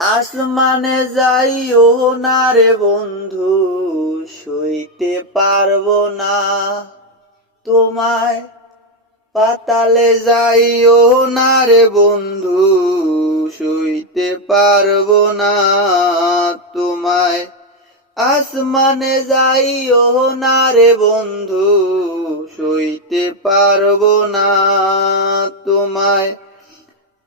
আসমানে যাইও না রে বন্ধু, সইতে পারব না। তোমায় পাতালে যাই যাইও না রে বন্ধু, সইতে পারব না। তোমায় আসমানে যাইও না রে বন্ধু, সইতে পারব না। তোমায়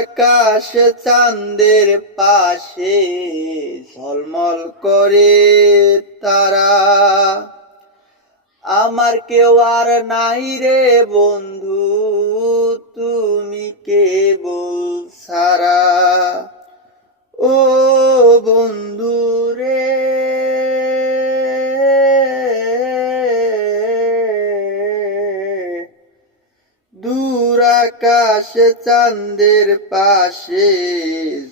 আকাশ চাঁদের পাশে ঝলমল করে তারা। আমার কেউ আর নাই রে বন্ধু, তুমি কে কেবল সারা আকাশ চাঁদের পাশে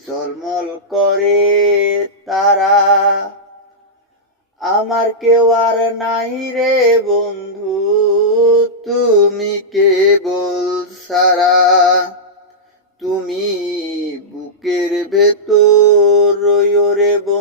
ঝলমল করে তারা। আমার কেউ আর নাই রে বন্ধু, তুমি কেবল সারা। তুমি বুকের ভেতর রে বন্ধু